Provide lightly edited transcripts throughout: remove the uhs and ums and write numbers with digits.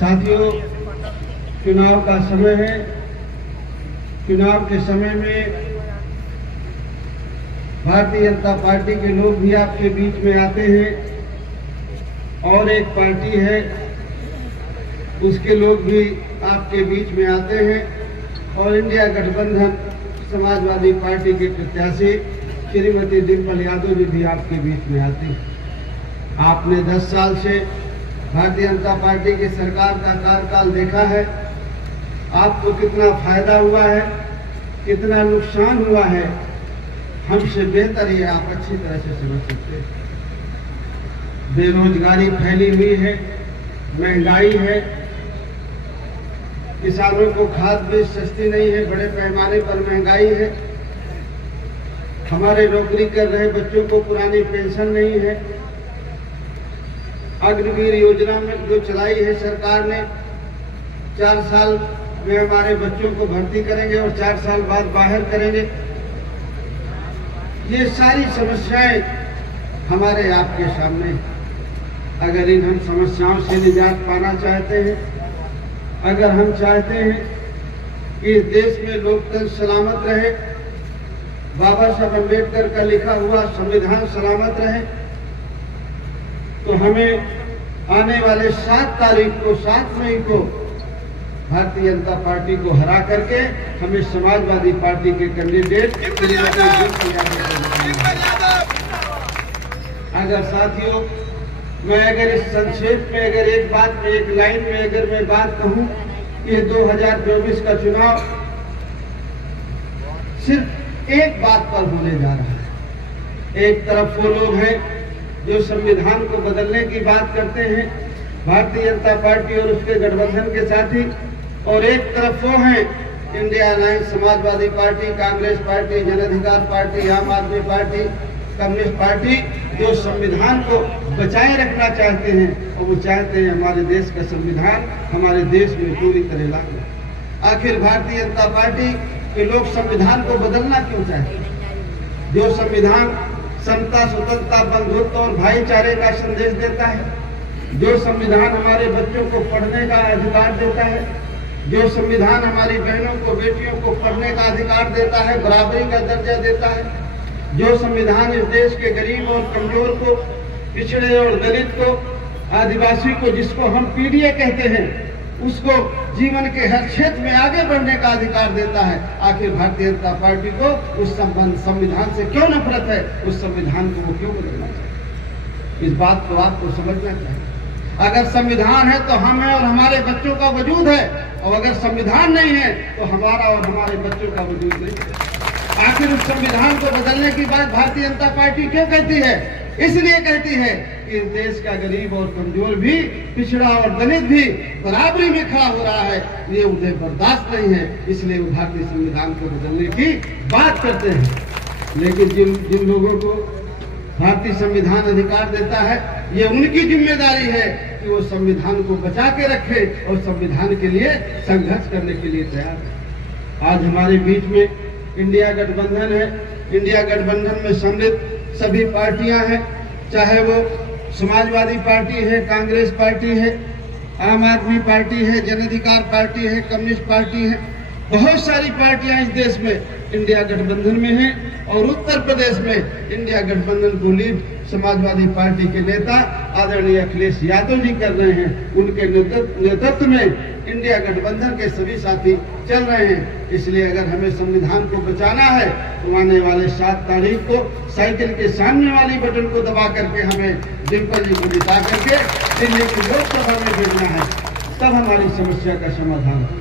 साथियों, चुनाव का समय है। चुनाव के समय में भारतीय जनता पार्टी के लोग भी आपके बीच में आते हैं और एक पार्टी है उसके लोग भी आपके बीच में आते हैं और इंडिया गठबंधन समाजवादी पार्टी के प्रत्याशी श्रीमती डिम्पल यादव जी भी आपके बीच में आते हैं। आपने 10 साल से भारतीय जनता पार्टी की सरकार का कार्यकाल देखा है। आपको कितना फायदा हुआ है, कितना नुकसान हुआ है, हमसे बेहतर ये आप अच्छी तरह से समझ सकते हैं। बेरोजगारी फैली हुई है, महंगाई है, किसानों को खाद बीज सस्ती नहीं है, बड़े पैमाने पर महंगाई है। हमारे नौकरी कर रहे बच्चों को पुरानी पेंशन नहीं है। अग्निवीर योजना में जो चलाई है सरकार ने, 4 साल में हमारे बच्चों को भर्ती करेंगे और 4 साल बाद बाहर करेंगे। ये सारी समस्याएं हमारे आपके सामने। अगर इन हम समस्याओं से निजात पाना चाहते हैं, अगर हम चाहते हैं कि इस देश में लोकतंत्र सलामत रहे, बाबा साहब अम्बेडकर का लिखा हुआ संविधान सलामत रहे, तो हमें आने वाले 7 तारीख को, 7 मई को भारतीय जनता पार्टी को हरा करके हमें समाजवादी पार्टी के कैंडिडेट अगर साथियों, मैं अगर इस संक्षेप में अगर एक बात में, एक लाइन में अगर मैं बात कहूं कि 2024 का चुनाव सिर्फ एक बात पर होने जा रहा है। एक तरफ वो लोग हैं जो संविधान को बदलने की बात करते हैं, भारतीय जनता पार्टी और उसके गठबंधन के साथी, और एक तरफ वो हैं India alliance, Samajwadi party, Congress party, जन अधिकार पार्टी, आम आदमी पार्टी, कम्युनिस्ट पार्टी, जो संविधान को बचाए रखना चाहते हैं और वो चाहते हैं हमारे देश का संविधान हमारे देश में पूरी तरह लागू। आखिर भारतीय जनता पार्टी के लोग संविधान को बदलना क्यों चाहते हैं? जो संविधान समता, स्वतंत्रता, बंधुत्व और भाईचारे का संदेश देता है, जो संविधान हमारे बच्चों को पढ़ने का अधिकार देता है, जो संविधान हमारी बहनों को, बेटियों को पढ़ने का अधिकार देता है, बराबरी का दर्जा देता है, जो संविधान इस देश के गरीब और कमजोर को, पिछड़े और दलित को, आदिवासी को, जिसको हम पीडीए कहते हैं, उसको जीवन के हर क्षेत्र में आगे बढ़ने का अधिकार देता है। आखिर भारतीय जनता पार्टी को उस संविधान से क्यों नफरत है? उस संविधान को वो क्यों बदलना चाहिए? इस बात को आपको समझना चाहिए। अगर संविधान है तो हम हैं और हमारे बच्चों का वजूद है, और अगर संविधान नहीं है तो हमारा और हमारे बच्चों का वजूद नहीं है। आखिर उस संविधान को बदलने की बात भारतीय जनता पार्टी क्यों कहती है? इसलिए कहती है कि इस देश का गरीब और कमजोर भी, पिछड़ा और दलित भी बराबरी में खड़ा हो रहा है, ये उन्हें बर्दाश्त नहीं है, इसलिए वो भारतीय संविधान को बदलने की बात करते हैं। लेकिन जिन लोगों को भारतीय संविधान अधिकार देता है, ये उनकी जिम्मेदारी है कि वो संविधान को बचा के रखे और संविधान के लिए संघर्ष करने के लिए तैयार है। आज हमारे बीच में इंडिया गठबंधन है। इंडिया गठबंधन में सम्मिलित सभी पार्टियां हैं, चाहे वो समाजवादी पार्टी है, कांग्रेस पार्टी है, आम आदमी पार्टी है, जन अधिकार पार्टी है, कम्युनिस्ट पार्टी है। बहुत सारी पार्टियां इस देश में इंडिया गठबंधन में हैं और उत्तर प्रदेश में इंडिया गठबंधन को लीड समाजवादी पार्टी के नेता आदरणीय अखिलेश यादव जी कर रहे हैं। उनके नेतृत्व में इंडिया गठबंधन के सभी साथी चल रहे हैं। इसलिए अगर हमें संविधान को बचाना है तो आने वाले 7 तारीख को साइकिल के सामने वाली बटन को दबा करके हमें डिम्पल जी को जिता करके दिल्ली की लोकसभा में भेजना है, तब हमारी समस्या का समाधान है।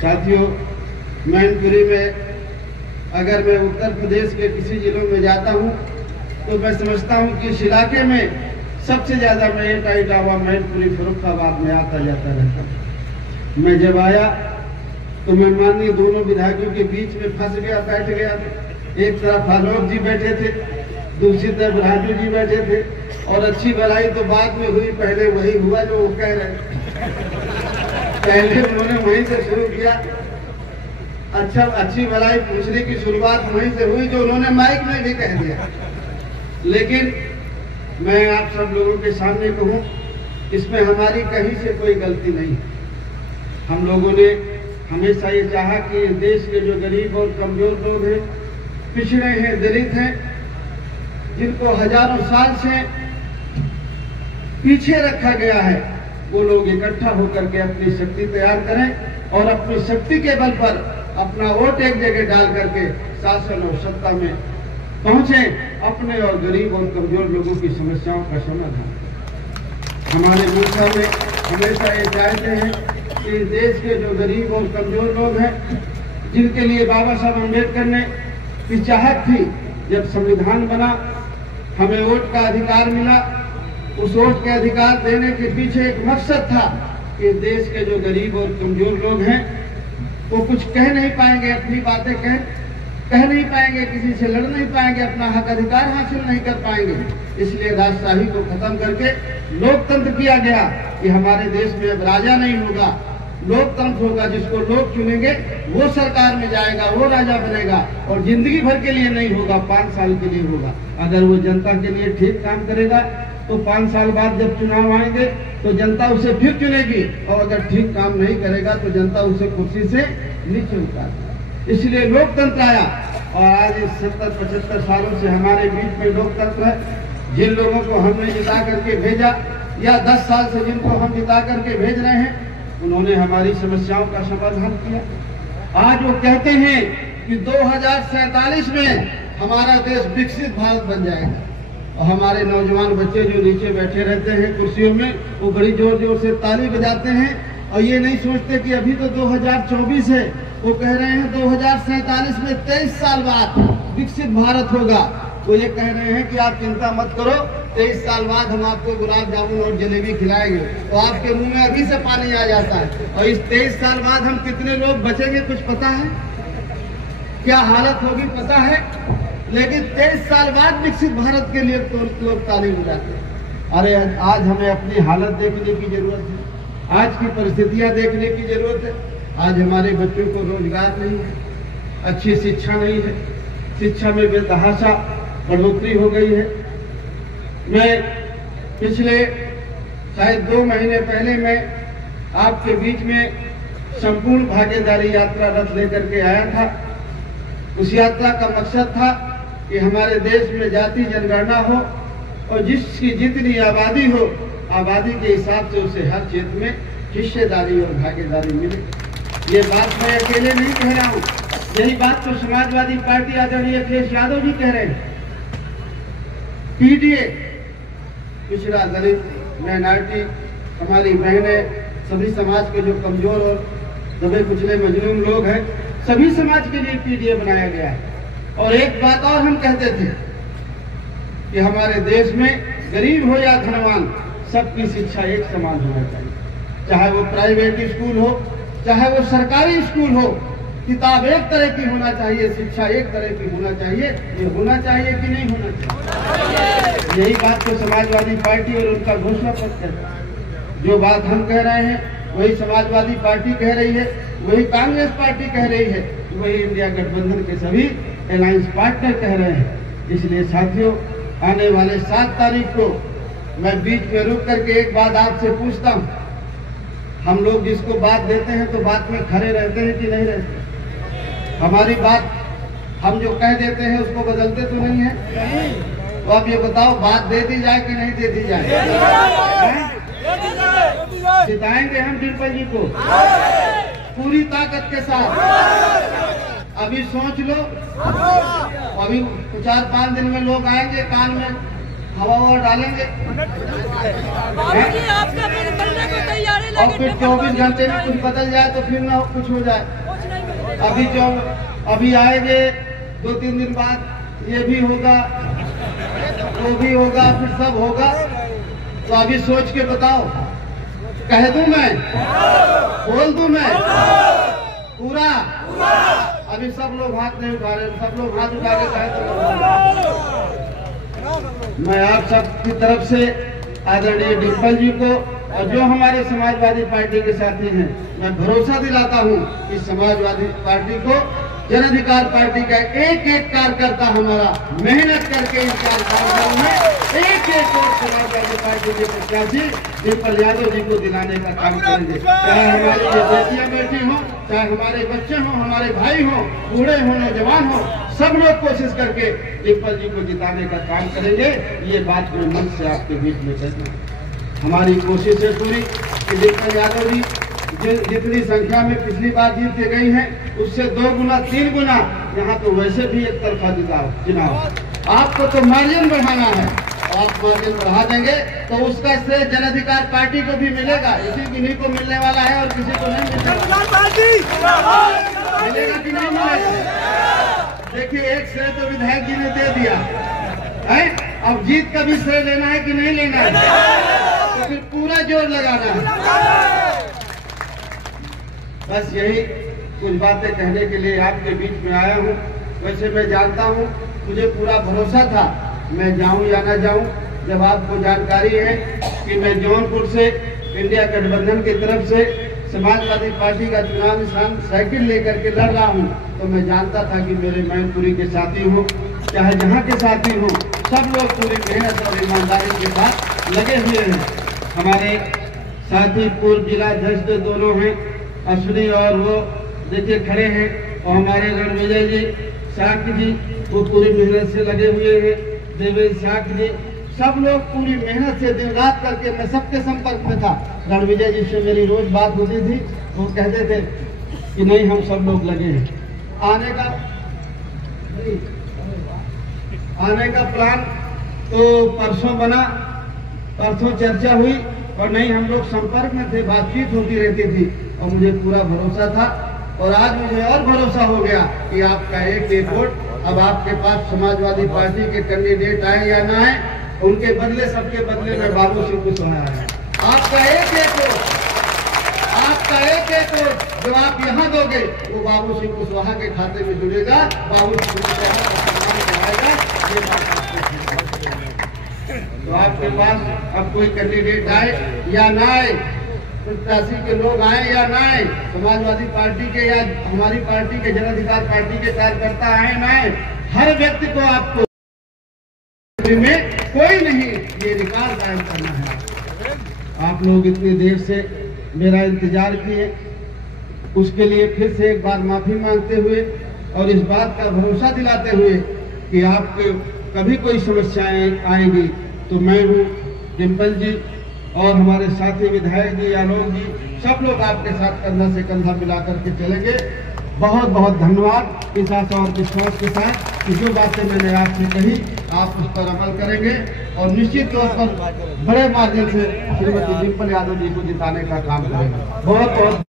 साथियों, मैनपुरी में अगर मैं उत्तर प्रदेश के किसी जिलों में जाता हूँ तो मैं समझता हूँ कि इस इलाके में सबसे ज्यादा मैं इटावा, मैनपुरी, फर्रुखाबाद में आता जाता रहता हूँ। मैं जब आया तो मैं माननीय दोनों विधायकों के बीच में फंस गया, बैठ गया। एक तरफ आलोक जी बैठे थे, दूसरी तरफ राजू जी बैठे थे, और अच्छी भलाई तो बाद में हुई, पहले वही हुआ जो वो कह रहे। पहले उन्होंने वहीं से शुरू किया, अच्छी भलाई पूछने की शुरुआत वहीं से हुई जो उन्होंने माइक में भी कह दिया। लेकिन मैं आप सब लोगों के सामने कहूं इसमें हमारी कहीं से कोई गलती नहीं। हम लोगों ने हमेशा ये चाहा कि देश के जो गरीब और कमजोर लोग हैं, पिछड़े हैं, दलित हैं, जिनको हजारों साल से पीछे रखा गया है, वो लोग इकट्ठा होकर के अपनी शक्ति तैयार करें और अपनी शक्ति के बल पर अपना वोट एक जगह डाल करके शासन और सत्ता में पहुंचे, अपने और गरीब और कमजोर लोगों की समस्याओं का समाधान। हमारे मोर्चा में हमेशा ये चाहते हैं कि देश के जो गरीब और कमजोर लोग हैं, जिनके लिए बाबा साहब अम्बेडकर ने की चाहत थी, जब संविधान बना हमें वोट का अधिकार मिला, उस वोट के अधिकार देने के पीछे एक मकसद था कि देश के जो गरीब और कमजोर लोग हैं वो कुछ कह नहीं पाएंगे, अपनी बातें कह नहीं पाएंगे, किसी से लड़ नहीं पाएंगे, अपना हक अधिकार हासिल नहीं कर पाएंगे। इसलिए राजशाही को खत्म करके लोकतंत्र किया गया कि हमारे देश में अब राजा नहीं होगा, लोकतंत्र होगा। जिसको लोग चुनेंगे वो सरकार में जाएगा, वो राजा बनेगा और जिंदगी भर के लिए नहीं होगा, 5 साल के लिए होगा। अगर वो जनता के लिए ठीक काम करेगा तो 5 साल बाद जब चुनाव आएंगे तो जनता उसे फिर चुनेगी, और अगर ठीक काम नहीं करेगा तो जनता उसे कुर्सी से नीचे उतारेगी। इसलिए लोकतंत्र आया और आज इस 70-75 सालों से हमारे बीच में लोकतंत्र है। जिन लोगों को हमने जिता करके भेजा या 10 साल से जिनको हम जिता करके भेज रहे हैं, उन्होंने हमारी समस्याओं का समाधान किया। आज वो कहते हैं कि 2047 में हमारा देश विकसित भारत बन जाएगा, और हमारे नौजवान बच्चे जो नीचे बैठे रहते हैं कुर्सियों में, वो बड़ी जोर जोर से ताली बजाते हैं और ये नहीं सोचते कि अभी तो 2024 है। वो कह रहे हैं 2047 में 23 साल बाद विकसित भारत होगा। वो ये कह रहे हैं कि आप चिंता मत करो, 23 साल बाद हम आपको गुलाब जामुन और जलेबी खिलाएंगे। तो आपके मुंह में अभी से पानी आ जाता है। और इस 23 साल बाद हम कितने लोग बचेंगे कुछ पता है? क्या हालत होगी पता है? लेकिन 23 साल बाद विकसित भारत के लिए तो लोग ताली बजाते हैं। अरे आज हमें अपनी हालत देखने की जरूरत है, आज की परिस्थितियां देखने की जरूरत है। आज हमारे बच्चों को रोजगार नहीं है, अच्छी शिक्षा नहीं है, शिक्षा में बेतहाशा बढ़ोतरी हो गई है। मैं पिछले शायद 2 महीने पहले मैं आपके बीच में संपूर्ण भागीदारी यात्रा रथ लेकर के आया था। उस यात्रा का मकसद था कि हमारे देश में जाति जनगणना हो और जिसकी जितनी आबादी हो, आबादी के हिसाब से उसे हर क्षेत्र में हिस्सेदारी और भागीदारी मिले। ये बात मैं अकेले नहीं कह रहा हूँ, यही बात तो समाजवादी पार्टी आदरणीय अखिलेश यादव जी कह रहे हैं। पीडीए, पिछड़ा, दलित, माइनॉरिटी, हमारी बहनें, सभी समाज के जो कमजोर और दबे कुचले मजलूम लोग हैं, सभी समाज के लिए पीडीए बनाया गया है। और एक बात और हम कहते थे कि हमारे देश में गरीब हो या धनवान, सबकी शिक्षा एक समान होना चाहिए। चाहे वो प्राइवेट स्कूल हो, चाहे वो सरकारी स्कूल हो, किताब एक तरह की होना चाहिए, शिक्षा एक तरह की होना चाहिए। ये होना चाहिए कि नहीं होना चाहिए? यही बात तो समाजवादी पार्टी और उनका घोषणा पत्र कहता है। जो बात हम कह रहे हैं वही समाजवादी पार्टी कह रही है, वही कांग्रेस पार्टी कह रही है, वही इंडिया गठबंधन के सभी अलायंस पार्टनर कह रहे हैं। इसलिए साथियों, आने वाले 7 तारीख को मैं बीच में रुक करके एक बात आपसे पूछता हूँ। हम लोग जिसको बात देते हैं तो बात में खड़े रहते हैं कि नहीं रहते? हमारी बात हम जो कह देते हैं उसको बदलते तो नहीं है? तो आप ये बताओ, बात दे दी जाए कि नहीं दे दी जाए? जिताएंगे हम डिम्पल जी को पूरी ताकत के साथ। अभी सोच लो, अभी 4-5 दिन में लोग आएंगे, कान में हवा डालेंगे और फिर 24 घंटे में कुछ बदल जाए तो फिर ना कुछ हो जाए। अभी आएंगे 2-3 दिन बाद ये भी होगा, वो भी होगा, फिर सब होगा। तो अभी सोच के बताओ, कह दूं मैं, बोल दूं मैं पूरा? अभी सब लोग हाथ नहीं उठा रहे, सब लोग हाथ उठा के कहे तो मैं आप सब की तरफ से आदरणीय डिम्पल जी को और जो हमारे समाजवादी पार्टी के साथी हैं, मैं भरोसा दिलाता हूं कि समाजवादी पार्टी को जन अधिकार पार्टी का एक एक कार्यकर्ता हमारा मेहनत करके इन कार्यक्रमों में एक एक और समाजवादी पार्टी के प्रत्याशी डिम्पल यादव जी को दिलाने का काम करेंगे। चाहे हमारी ये बेटियां बेटी हो, चाहे हमारे बच्चे हों, हमारे भाई हों, बूढ़े हों, नौजवान हों, सब लोग कोशिश करके डिम्पल जी को जिताने का काम करेंगे। ये बात मैं मन से आपके बीच में कहता हूँ। हमारी कोशिश है पूरी कि डिम्पल यादव जी जितनी संख्या में पिछली बार जीत के गई है उससे 2 गुना 3 गुना, यहाँ तो वैसे भी एक तरफा चुनाव। आपको तो मार्जिन बढ़ाना है, आप मार्जिन बढ़ा देंगे तो उसका श्रेय जन अधिकार पार्टी को भी मिलेगा। इसी किन्हीं को मिलने वाला है और किसी को नहीं मिलेगा। मिलेगा कि नहीं मिलेगा? देखिए, एक श्रेय तो विधायक जी ने दे दिया है, अब जीत का भी श्रेय लेना है कि नहीं लेना है? तो फिर पूरा जोर लगाना है। बस यही कुछ बातें कहने के लिए आपके बीच में आया हूँ। वैसे मैं जानता हूँ, मुझे पूरा भरोसा था मैं जाऊँ या ना जाऊँ। जब आपको जानकारी है कि मैं जौनपुर से इंडिया गठबंधन की तरफ से समाजवादी पार्टी का चुनाव निशान साइकिल लेकर के लड़ रहा हूँ, तो मैं जानता था कि मेरे मैनपुरी के साथी हो, चाहे जहाँ के साथी हो, सब लोग पूरी मेहनत और ईमानदारी के साथ लगे हुए हैं। हमारे साथी पूर्व जिला अध्यक्ष दोनों हैं, अश्विनी और वो देखिए खड़े हैं, और हमारे रणविजय जी साक्य जी वो पूरी मेहनत से लगे हुए हैं, देवेश साक्य जी, सब लोग पूरी मेहनत से दिन रात करके, मैं सबके संपर्क में था। रणविजय जी से मेरी रोज बात होती थी, वो कहते थे कि नहीं हम सब लोग लगे हैं। आने का प्लान तो परसों बना, परसों चर्चा हुई, और नहीं हम लोग संपर्क में थे, बातचीत होती रहती थी, और मुझे पूरा भरोसा था। और आज मुझे और भरोसा हो गया कि आपका एक एक वोट अब आपके पास समाजवादी पार्टी के कैंडिडेट आए या ना आए, उनके बदले, सबके बदले में बाबू सिंह कुशवाहा है। आपका एक एक वोट, आपका एक एक वोट जो आप यहाँ दोगे वो बाबू सिंह कुशवाहा के खाते में जुड़ेगा, बाबू सिंह कुशवाहा का सम्मान बढ़ाएगा। ये बात तो आपके पास अब कोई कैंडिडेट आए या ना आए, प्रत्याशी के लोग आए या ना आए, समाजवादी पार्टी के या हमारी पार्टी के जन अधिकार पार्टी के कार्यकर्ता आए ना आए, हर व्यक्ति को आपको में कोई नहीं ये रिकॉर्ड कायम करना है। आप लोग इतनी देर से मेरा इंतजार किए, उसके लिए फिर से एक बार माफी मांगते हुए और इस बात का भरोसा दिलाते हुए कि आपको कभी कोई समस्याएं आएंगी तो मैं हूँ, डिम्पल जी और हमारे साथी विधायक जी, आलोक जी, सब लोग आपके साथ कंधा से कंधा मिलाकर के चलेंगे। बहुत बहुत धन्यवाद इस आशा और विश्वास के साथ कि जो बातें मैंने आपसे कही आप उस पर अमल करेंगे और निश्चित तौर पर बड़े मार्जिन से श्रीमती डिम्पल यादव जी को जिताने का काम करेंगे। बहुत बहुत